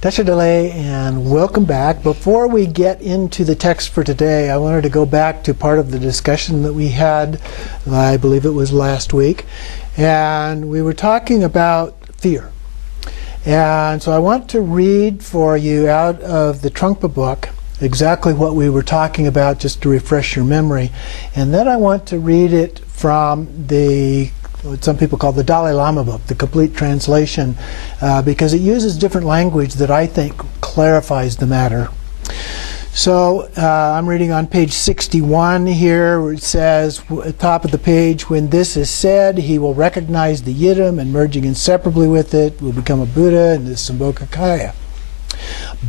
Teshadale, and welcome back. Before we get into the text for today, I wanted to go back to part of the discussion that we had, I believe it was last week, and we were talking about fear. And so I want to read for you out of the Trungpa book exactly what we were talking about, just to refresh your memory. And then I want to read it from what some people call the Dalai Lama book, the complete translation, because it uses different language that I think clarifies the matter. So I'm reading on page 61 here, where it says, at the top of the page, when this is said, he will recognize the yidam, and merging inseparably with it will become a Buddha in the Sambhogakaya.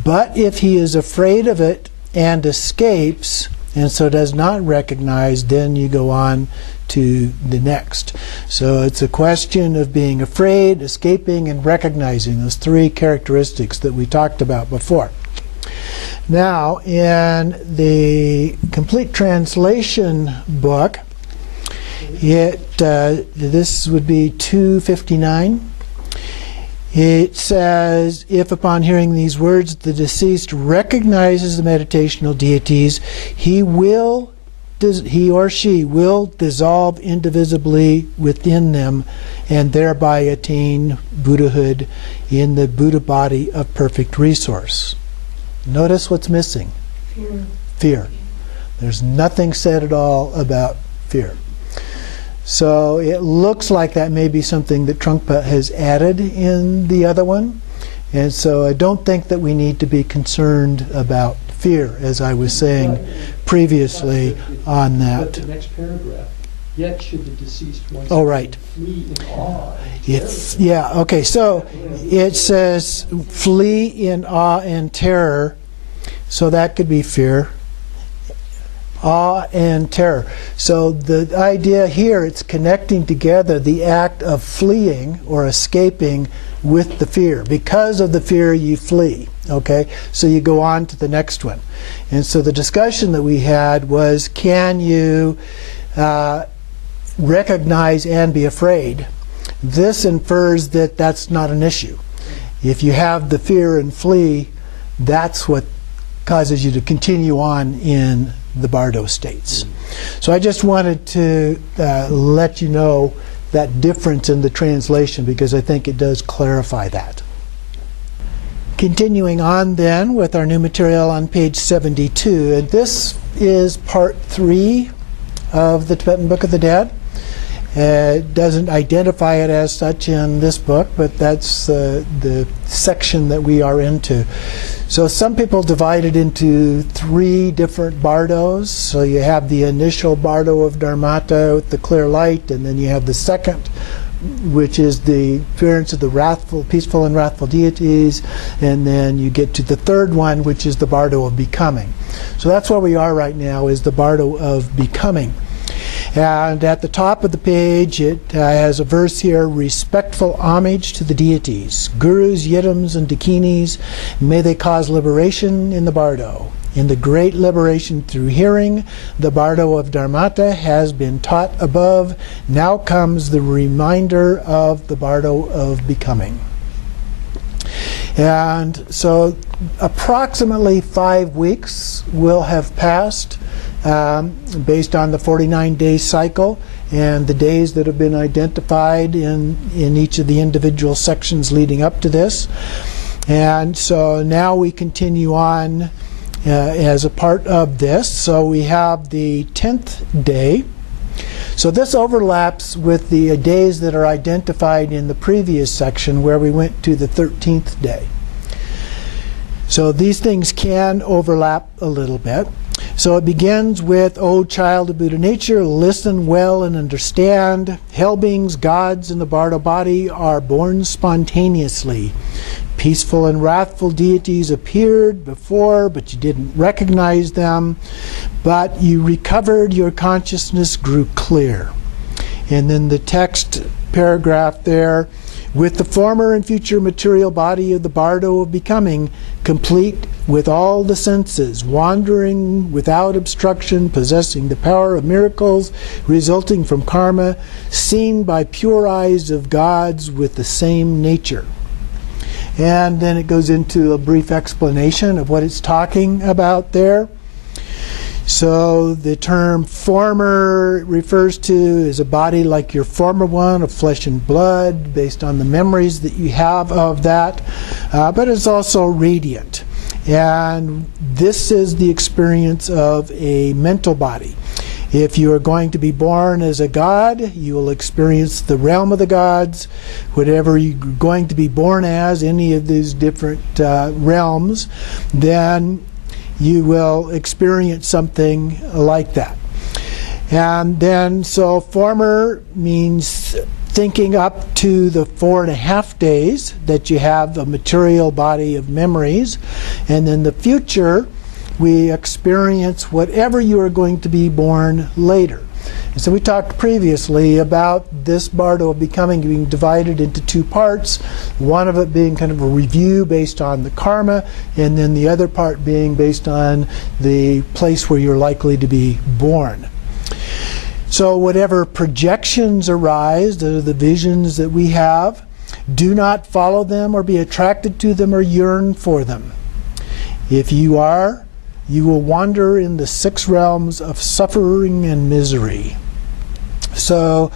But if he is afraid of it and escapes, and so does not recognize, then you go on to the next. So it's a question of being afraid, escaping, and recognizing, those three characteristics that we talked about before. Now, in the complete translation book, this would be 259. It says, if upon hearing these words the deceased recognizes the meditational deities, he or she will dissolve indivisibly within them and thereby attain Buddhahood in the Buddha body of perfect resource. Notice what's missing. Fear. There's nothing said at all about fear. So it looks like that may be something that Trungpa has added in the other one. And so I don't think that we need to be concerned about fear, as I was saying previously on that. But the next paragraph, yet should the deceased once right. flee in awe. Okay, so it says flee in awe and terror, so that could be fear. Awe and terror. So the idea here, it's connecting together the act of fleeing or escaping with the fear. Because of the fear, you flee. Okay, so you go on to the next one. And so the discussion that we had was, can you recognize and be afraid? This infers that that's not an issue. If you have the fear and flee, that's what causes you to continue on in the Bardo states. So I just wanted to let you know that difference in the translation, because I think it does clarify that. Continuing on then with our new material on page 72, and this is part 3 of the Tibetan Book of the Dead. It doesn't identify it as such in this book, but that's the section that we are into. So some people divide it into 3 different bardos. So you have the initial bardo of Dharmata with the clear light, and then you have the second, which is the appearance of the peaceful and wrathful deities, and then you get to the third one, which is the Bardo of Becoming. So that's where we are right now, is the Bardo of Becoming. And at the top of the page, it has a verse here, respectful homage to the deities, gurus, yidams, and dakinis, may they cause liberation in the Bardo. In the great liberation through hearing, the Bardo of Dharmata has been taught above. Now comes the reminder of the Bardo of Becoming. And so approximately 5 weeks will have passed based on the 49-day cycle and the days that have been identified in each of the individual sections leading up to this. And so now we continue on as a part of this. So we have the 10th day. So this overlaps with the days that are identified in the previous section where we went to the 13th day. So these things can overlap a little bit. So it begins with, O child of Buddha nature, listen well and understand. Hell beings, gods, and the Bardo body are born spontaneously. Peaceful and wrathful deities appeared before, but you didn't recognize them. But you recovered, your consciousness grew clear. And then the text paragraph there, with the former and future material body of the Bardo of Becoming, complete with all the senses, wandering without obstruction, possessing the power of miracles resulting from karma, seen by pure eyes of gods with the same nature. And then it goes into a brief explanation of what it's talking about there. So the term former refers to is a body like your former one, of flesh and blood, based on the memories that you have of that, but it's also radiant. And this is the experience of a mental body. If you are going to be born as a god, you will experience the realm of the gods. Whatever you're going to be born as, any of these different realms, then you will experience something like that. And then, so former means thinking up to the 4.5 days that you have a material body of memories. And then the future, we experience whatever you are going to be born later. And so we talked previously about this Bardo of Becoming being divided into 2 parts, one of it being kind of a review based on the karma, and then the other part being based on the place where you're likely to be born. So whatever projections arise, those are the visions that we have, do not follow them or be attracted to them or yearn for them. If you are, you will wander in the 6 realms of suffering and misery. So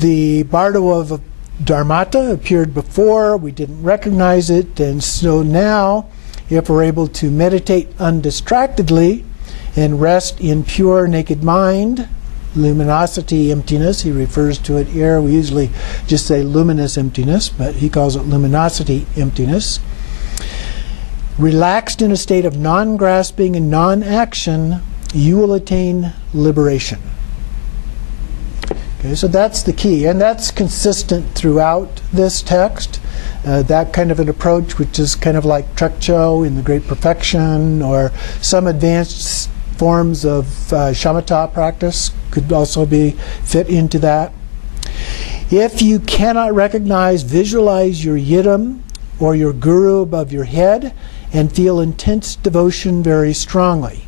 the Bardo of Dharmata appeared before, we didn't recognize it, and so now, if we're able to meditate undistractedly and rest in pure naked mind, luminosity, emptiness, he refers to it here, we usually just say luminous emptiness, but he calls it luminosity, emptiness, relaxed in a state of non-grasping and non-action, you will attain liberation. Okay, so that's the key, and that's consistent throughout this text. That kind of an approach, which is kind of like Trekcho in the Great Perfection, or some advanced forms of shamatha practice could also be fit into that. If you cannot recognize, visualize your yidam or your guru above your head, and feel intense devotion very strongly.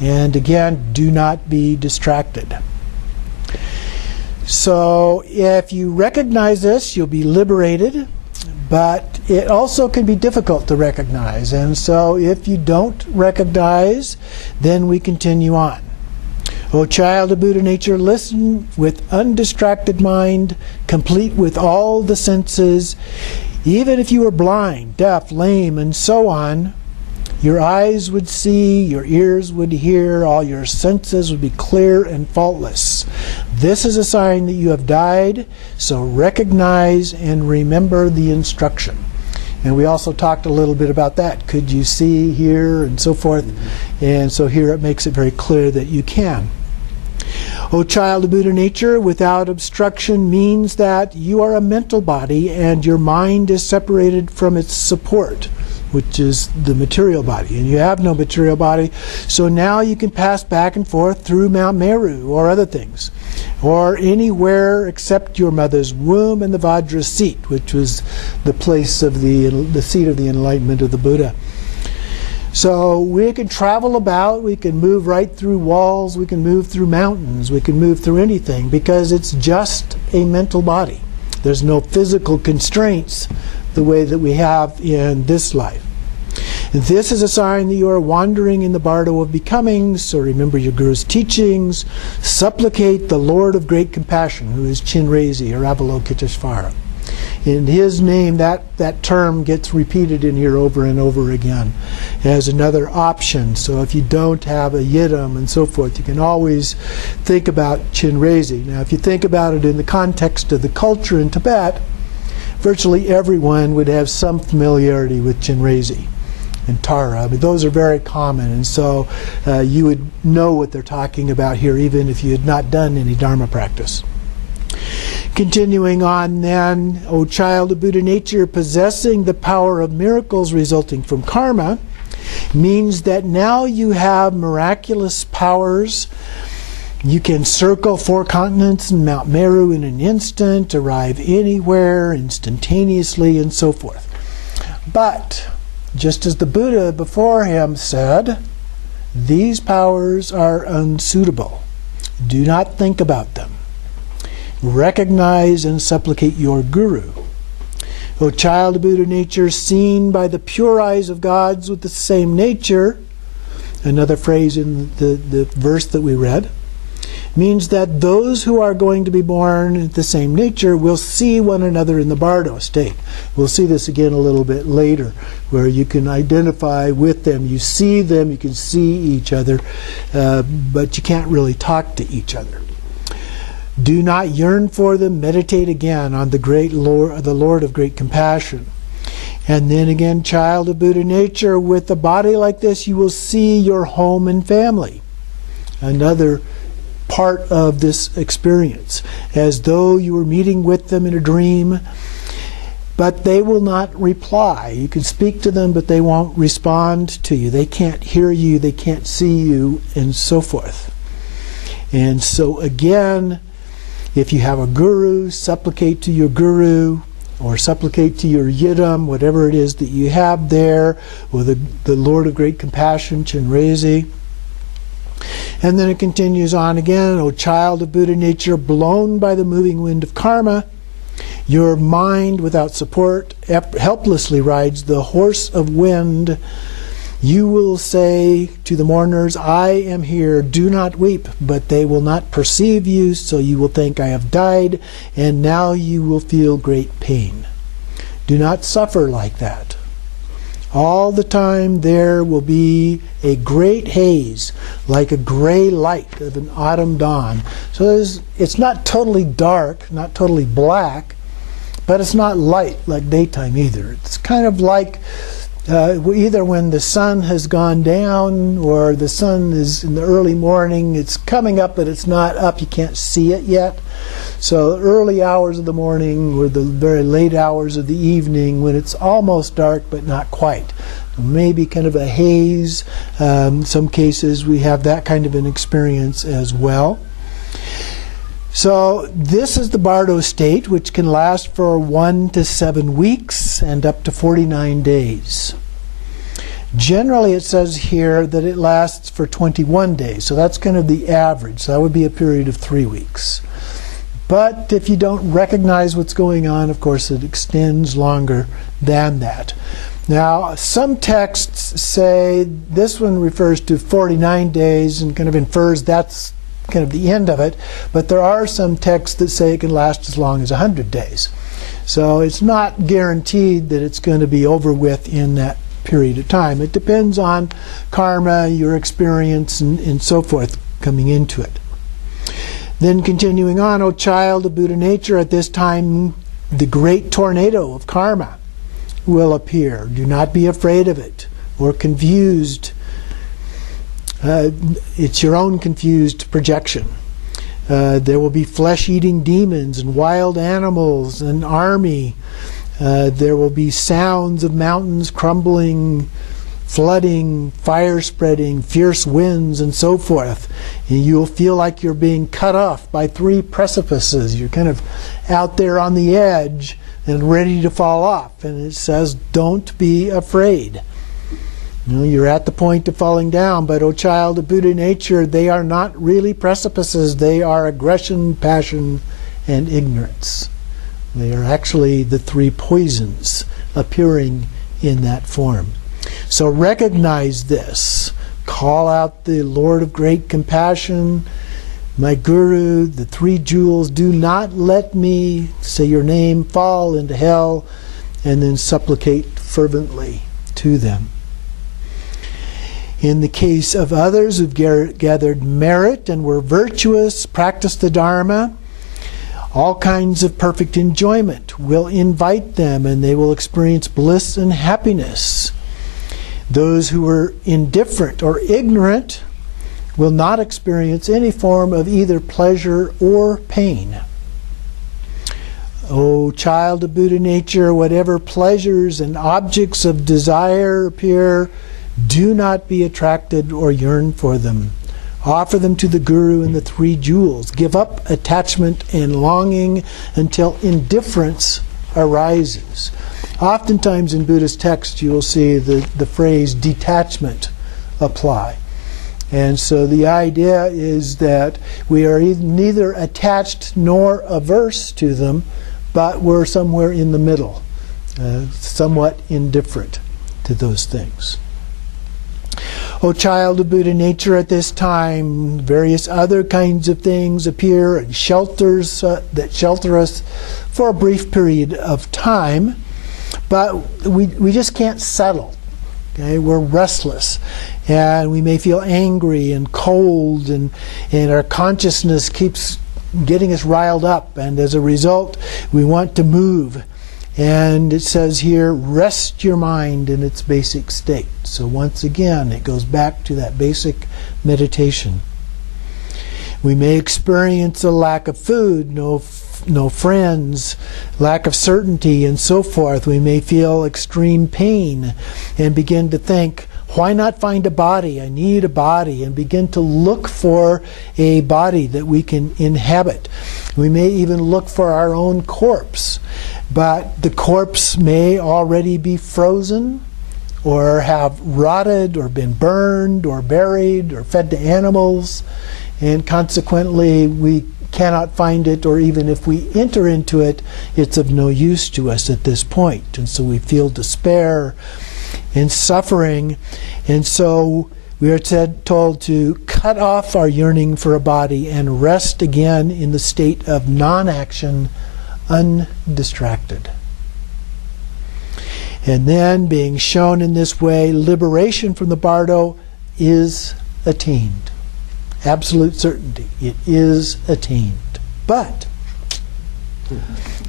And again, do not be distracted. So if you recognize this, you'll be liberated, but it also can be difficult to recognize. And so if you don't recognize, then we continue on. O child of Buddha nature, listen with undistracted mind, complete with all the senses. Even if you were blind, deaf, lame, and so on, your eyes would see, your ears would hear, all your senses would be clear and faultless. This is a sign that you have died, so recognize and remember the instruction. And we also talked a little bit about that. Could you see, hear, and so forth? And so here it makes it very clear that you can. O child of Buddha nature, without obstruction means that you are a mental body and your mind is separated from its support, which is the material body, and you have no material body. So now you can pass back and forth through Mount Meru or other things, or anywhere except your mother's womb and the Vajra seat, which was the place of the seat of the enlightenment of the Buddha. So we can travel about, we can move right through walls, we can move through mountains, we can move through anything, because it's just a mental body. There's no physical constraints the way that we have in this life. This is a sign that you are wandering in the Bardo of Becoming, so remember your Guru's teachings, supplicate the Lord of Great Compassion, who is Chinrezi or Avalokiteshvara. In his name, that term gets repeated in here over and over again as another option. So if you don't have a yidam and so forth, you can always think about Chinrezi. Now, if you think about it in the context of the culture in Tibet, virtually everyone would have some familiarity with Chinrezi and Tara. I mean, those are very common, and so you would know what they're talking about here, even if you had not done any Dharma practice. Continuing on then, O child of Buddha nature, possessing the power of miracles resulting from karma means that now you have miraculous powers. You can circle 4 continents and Mount Meru in an instant, arrive anywhere instantaneously, and so forth. But, just as the Buddha before him said, these powers are unsuitable. Do not think about them. Recognize and supplicate your Guru. O child of Buddha nature, seen by the pure eyes of gods with the same nature, another phrase in the verse that we read, means that those who are going to be born in the same nature will see one another in the Bardo state. We'll see this again a little bit later, where you can identify with them. You see them, you can see each other, but you can't really talk to each other. Do not yearn for them. Meditate again on the great Lord, the Lord of great compassion. And then again, child of Buddha nature, with a body like this, you will see your home and family. Another part of this experience, as though you were meeting with them in a dream, but they will not reply. You can speak to them, but they won't respond to you. They can't hear you, they can't see you, and so forth. And so again, if you have a guru, supplicate to your guru, or supplicate to your yidam, whatever it is that you have there, or the Lord of Great Compassion, Chenrezig. And then it continues on again, O child of Buddha nature, blown by the moving wind of karma, your mind without support helplessly rides the horse of wind. You will say to the mourners, I am here, do not weep, but they will not perceive you, so you will think I have died, and now you will feel great pain. Do not suffer like that. All the time there will be a great haze, like a gray light of an autumn dawn. So it's not totally dark, not totally black, but it's not light like daytime either. It's kind of like either when the sun has gone down or the sun is in the early morning. It's coming up, but it's not up. You can't see it yet. So early hours of the morning or the very late hours of the evening when it's almost dark but not quite. Maybe kind of a haze. Some cases we have that kind of an experience as well. So this is the Bardo state, which can last for 1 to 7 weeks and up to 49 days. Generally, it says here that it lasts for 21 days. So that's kind of the average. So that would be a period of 3 weeks. But if you don't recognize what's going on, of course, it extends longer than that. Now, some texts say this one refers to 49 days and kind of infers that's kind of the end of it. But there are some texts that say it can last as long as 100 days. So it's not guaranteed that it's going to be over with in that period of time. It depends on karma, your experience, and so forth coming into it. Then continuing on, O child of Buddha nature, at this time the great tornado of karma will appear. Do not be afraid of it or confused. It's your own confused projection. There will be flesh-eating demons and wild animals, an army. There will be sounds of mountains crumbling, flooding, fire spreading, fierce winds, and so forth. And you'll feel like you're being cut off by 3 precipices. You're kind of out there on the edge and ready to fall off. And it says, don't be afraid. You know, you're at the point of falling down, but, O child of Buddha nature, they are not really precipices. They are aggression, passion, and ignorance. They are actually the 3 poisons appearing in that form. So recognize this. Call out the Lord of Great Compassion, my Guru, the 3 jewels. Do not let me, say your name, fall into hell, and then supplicate fervently to them. In the case of others who've gathered merit and were virtuous, practiced the Dharma, all kinds of perfect enjoyment will invite them, and they will experience bliss and happiness. Those who are indifferent or ignorant will not experience any form of either pleasure or pain. O child of Buddha nature, whatever pleasures and objects of desire appear, do not be attracted or yearn for them. Offer them to the Guru and the 3 jewels. Give up attachment and longing until indifference arises. Oftentimes in Buddhist texts you will see the phrase detachment apply. And so the idea is that we are neither attached nor averse to them, but we're somewhere in the middle. somewhat indifferent to those things. O child of Buddha nature, at this time, various other kinds of things appear and shelters that shelter us for a brief period of time, but we just can't settle. Okay? We're restless, and we may feel angry and cold, and our consciousness keeps getting us riled up, and as a result, we want to move. And it says here, rest your mind in its basic state. So once again, it goes back to that basic meditation. We may experience a lack of food, no friends, lack of certainty, and so forth. We may feel extreme pain and begin to think, why not find a body? I need a body, and begin to look for a body that we can inhabit. We may even look for our own corpse. But the corpse may already be frozen, or have rotted, or been burned, or buried, or fed to animals, and consequently we cannot find it, or even if we enter into it, it's of no use to us at this point. And so we feel despair and suffering, and so we are told to cut off our yearning for a body and rest again in the state of non-action, undistracted. And then, being shown in this way, liberation from the Bardo is attained. Absolute certainty. It is attained. But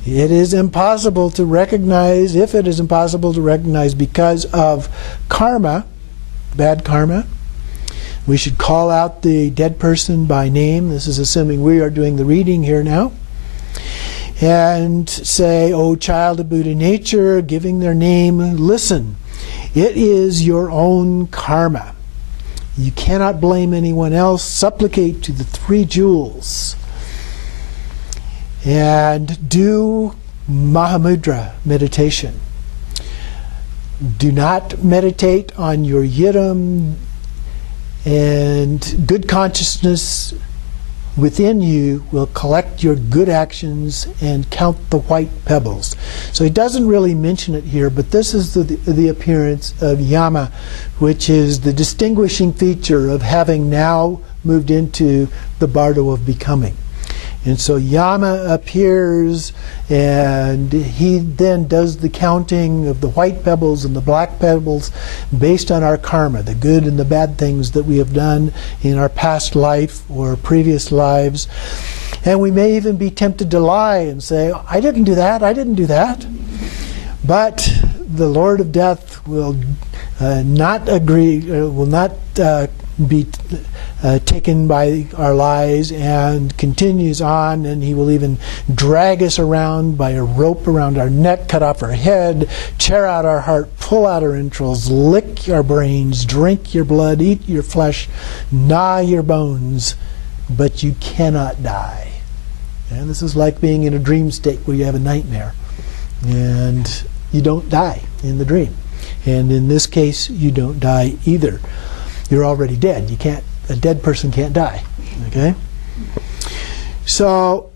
it is impossible to recognize, if it is impossible to recognize because of karma, bad karma, we should call out the dead person by name. This is assuming we are doing the reading here now. And say, O child of Buddha nature, giving their name, listen, it is your own karma. You cannot blame anyone else. Supplicate to the three jewels. And do Mahamudra meditation. Do not meditate on your yidam, and good consciousness within you will collect your good actions and count the white pebbles. So he doesn't really mention it here, but this is the appearance of Yama, which is the distinguishing feature of having now moved into the Bardo of Becoming. And so Yama appears, and he then does the counting of the white pebbles and the black pebbles based on our karma, the good and the bad things that we have done in our past life or previous lives. And we may even be tempted to lie and say, I didn't do that, I didn't do that. But the Lord of Death will not agree, will not be taken by our lies, and continues on, and he will even drag us around by a rope around our neck, cut off our head, tear out our heart, pull out our entrails, lick our brains, drink your blood, eat your flesh, gnaw your bones, but you cannot die. And this is like being in a dream state where you have a nightmare and you don't die in the dream. And in this case, you don't die either. You're already dead. You can't. A dead person can't die. Okay? So,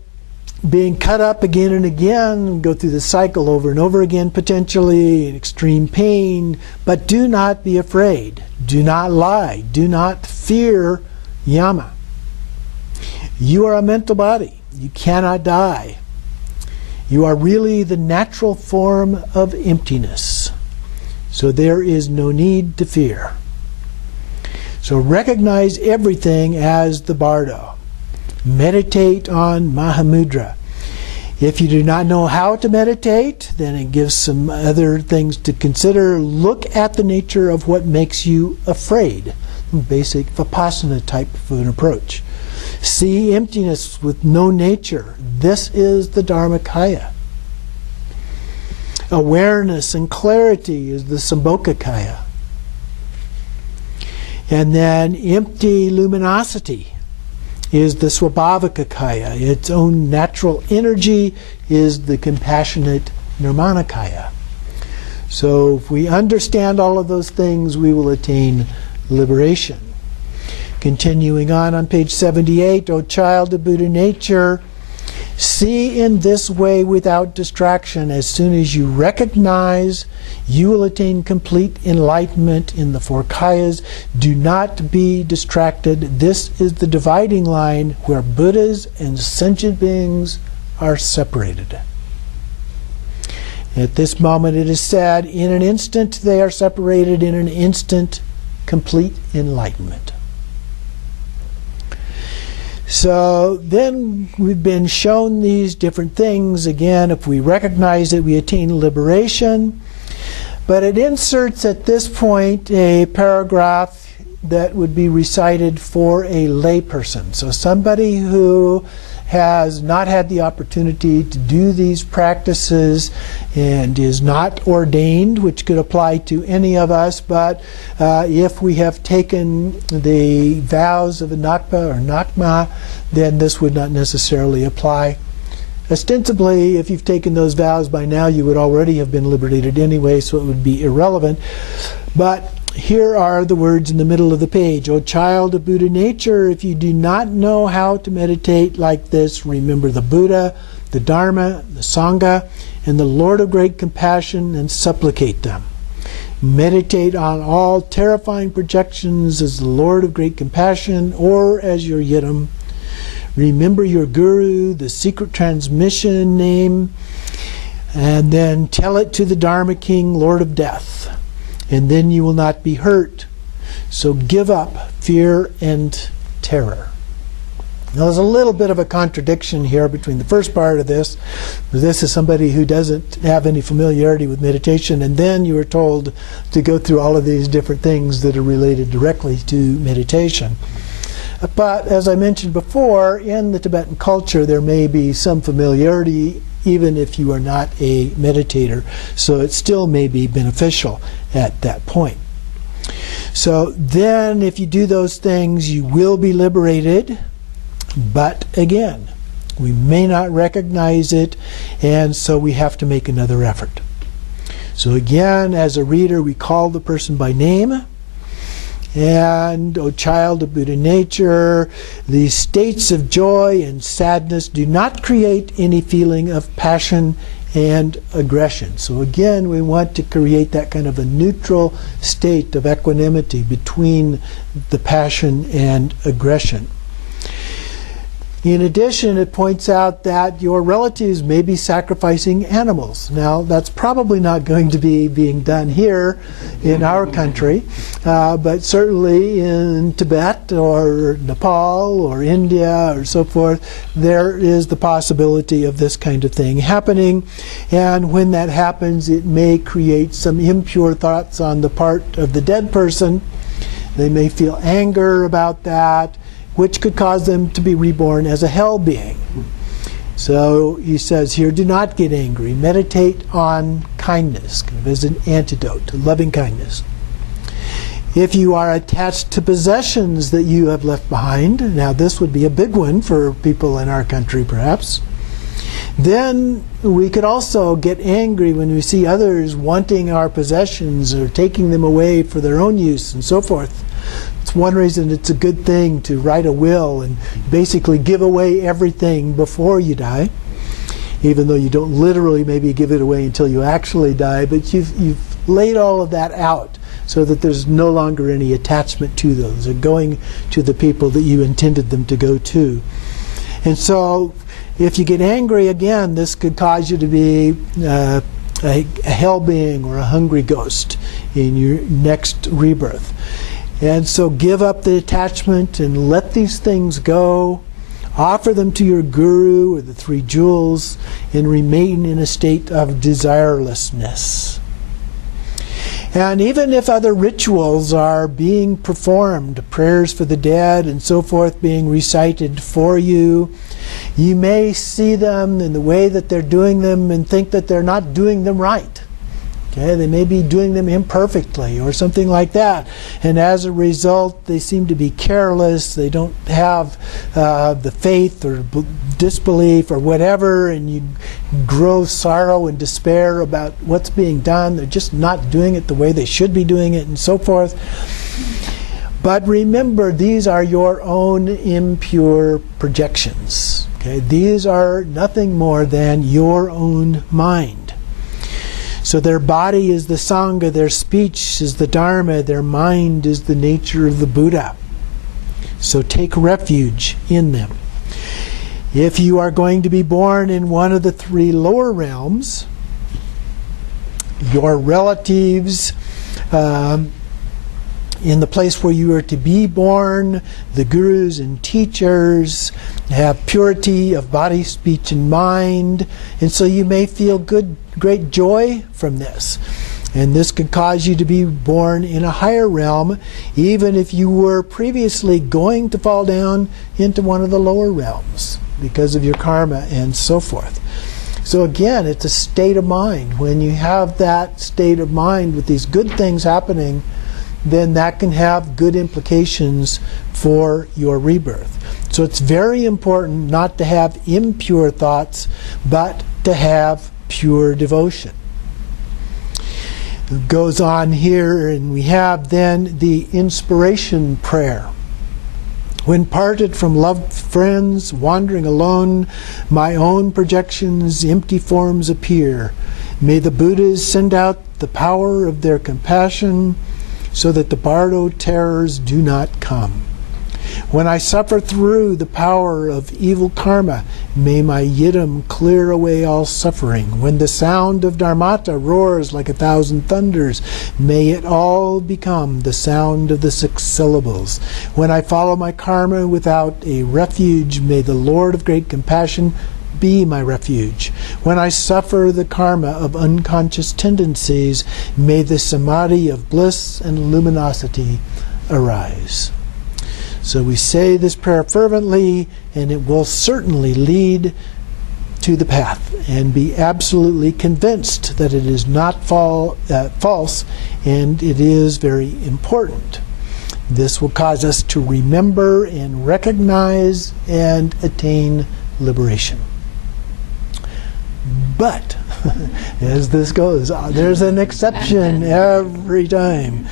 being cut up again and again, go through the cycle over and over again, potentially, in extreme pain, but do not be afraid. Do not lie. Do not fear Yama. You are a mental body. You cannot die. You are really the natural form of emptiness. So there is no need to fear. So recognize everything as the Bardo. Meditate on Mahamudra. If you do not know how to meditate, then it gives some other things to consider. Look at the nature of what makes you afraid. Basic Vipassana type of an approach. See emptiness with no nature. This is the Dharmakaya. Awareness and clarity is the Sambhogakaya. And then empty luminosity is the Swabhavakakaya. Its own natural energy is the compassionate Nirmanakaya. So if we understand all of those things, we will attain liberation. Continuing on page 78, O child of Buddha nature, See in this way without distraction. As soon as you recognize, you will attain complete enlightenment in the four kayas. Do not be distracted. This is the dividing line where Buddhas and sentient beings are separated. At this moment, it is said, in an instant they are separated, in an instant, complete enlightenment. So then we've been shown these different things. Again, if we recognize it, we attain liberation. But it inserts at this point a paragraph that would be recited for a layperson. So somebody who has not had the opportunity to do these practices and is not ordained, which could apply to any of us, but if we have taken the vows of Anakpa or Nakma, then this would not necessarily apply. Ostensibly, if you've taken those vows by now, you would already have been liberated anyway, so it would be irrelevant. But here are the words in the middle of the page. O child of Buddha nature, if you do not know how to meditate like this, remember the Buddha, the Dharma, the Sangha, and the Lord of great compassion, and supplicate them. Meditate on all terrifying projections as the Lord of great compassion or as your Yidam. Remember your Guru, the secret transmission name, and then tell it to the Dharma King, Lord of Death. And then you will not be hurt. So give up fear and terror. Now there's a little bit of a contradiction here between the first part of this. This is somebody who doesn't have any familiarity with meditation, and then you are told to go through all of these different things that are related directly to meditation. But as I mentioned before, in the Tibetan culture there may be some familiarity even if you are not a meditator, so it still may be beneficial at that point. So then if you do those things, you will be liberated, but again, we may not recognize it, and so we have to make another effort. So again, as a reader, we call the person by name, and, O child of Buddha nature, these states of joy and sadness do not create any feeling of passion and aggression. So again, we want to create that kind of a neutral state of equanimity between the passion and aggression. In addition, it points out that your relatives may be sacrificing animals. Now, that's probably not going to be being done here in our country, but certainly in Tibet or Nepal or India or so forth, there is the possibility of this kind of thing happening. And when that happens, it may create some impure thoughts on the part of the dead person. They may feel anger about that, which could cause them to be reborn as a hell being. So he says here, do not get angry. Meditate on kindness, kind of as an antidote to loving kindness. If you are attached to possessions that you have left behind, now this would be a big one for people in our country perhaps, then we could also get angry when we see others wanting our possessions or taking them away for their own use and so forth. It's one reason it's a good thing to write a will and basically give away everything before you die, even though you don't literally maybe give it away until you actually die, but you've laid all of that out so that there's no longer any attachment to those. They're going to the people that you intended them to go to. And so if you get angry again, this could cause you to be a hell being or a hungry ghost in your next rebirth. And so give up the attachment and let these things go. Offer them to your guru or the three jewels and remain in a state of desirelessness. And even if other rituals are being performed, prayers for the dead and so forth being recited for you, you may see them in the way that they're doing them and think that they're not doing them right. Okay, they may be doing them imperfectly or something like that. And as a result, they seem to be careless. They don't have the faith or disbelief or whatever, and you grow sorrow and despair about what's being done. They're just not doing it the way they should be doing it and so forth. But remember, these are your own impure projections. Okay, these are nothing more than your own mind. So their body is the Sangha, their speech is the Dharma, their mind is the nature of the Buddha. So take refuge in them. If you are going to be born in one of the three lower realms, your relatives, in the place where you are to be born, the gurus and teachers have purity of body, speech, and mind, and so you may feel great joy from this. And this could cause you to be born in a higher realm, even if you were previously going to fall down into one of the lower realms because of your karma and so forth. So again, it's a state of mind. When you have that state of mind with these good things happening, then that can have good implications for your rebirth. So it's very important not to have impure thoughts, but to have pure devotion. It goes on here, and we have then the inspiration prayer. When parted from loved friends, wandering alone, my own projections, empty forms appear. May the Buddhas send out the power of their compassion, so that the Bardo terrors do not come. When I suffer through the power of evil karma, may my yidam clear away all suffering. When the sound of Dharmata roars like 1,000 thunders, may it all become the sound of the 6 syllables. When I follow my karma without a refuge, may the Lord of great compassion be my refuge. When I suffer the karma of unconscious tendencies, may the samadhi of bliss and luminosity arise. So we say this prayer fervently, and it will certainly lead to the path, and be absolutely convinced that it is not false, and it is very important. This will cause us to remember and recognize and attain liberation. But, as this goes, there's an exception every time.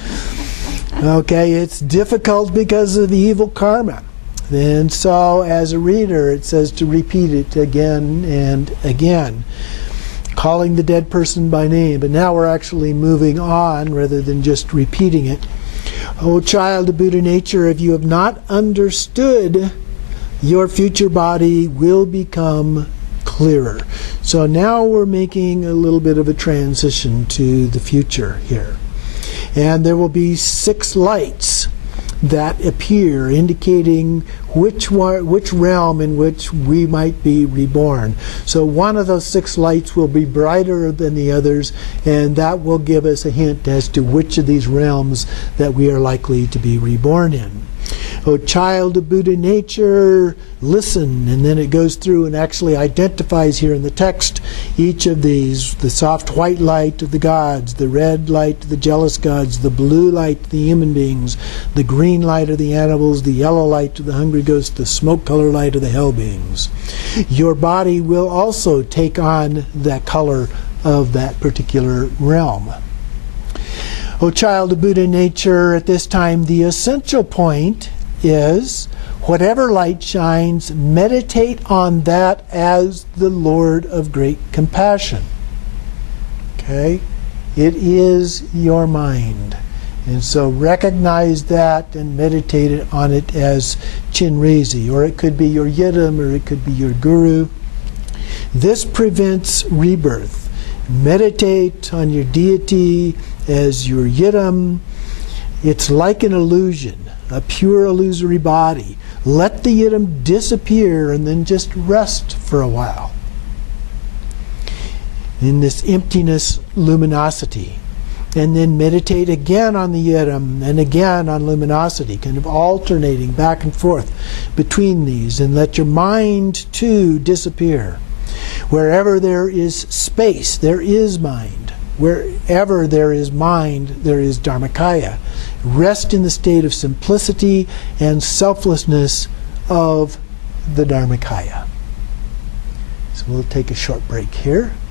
Okay, it's difficult because of the evil karma. And so, as a reader, it says to repeat it again and again, calling the dead person by name. But now we're actually moving on rather than just repeating it. O child of Buddha nature, if you have not understood, your future body will become clearer. So now we're making a little bit of a transition to the future here. And there will be 6 lights that appear, indicating which realm in which we might be reborn. So one of those 6 lights will be brighter than the others, and that will give us a hint as to which of these realms that we are likely to be reborn in. O child of Buddha nature, listen. And then it goes through and actually identifies here in the text each of these: the soft white light of the gods, the red light of the jealous gods, the blue light of the human beings, the green light of the animals, the yellow light of the hungry ghosts, the smoke color light of the hell beings. Your body will also take on that color of that particular realm. O child of Buddha nature, at this time the essential point is, whatever light shines, meditate on that as the Lord of great compassion. Okay? It is your mind. And so recognize that and meditate on it as Chinrezi, or it could be your yidam, or it could be your guru. This prevents rebirth. Meditate on your deity as your yidam. It's like an illusion, a pure illusory body. Let the yidam disappear and then just rest for a while in this emptiness luminosity. And then meditate again on the yidam and again on luminosity, kind of alternating back and forth between these, and let your mind too disappear. Wherever there is space, there is mind. Wherever there is mind, there is Dharmakaya. Rest in the state of simplicity and selflessness of the Dharmakaya. So we'll take a short break here.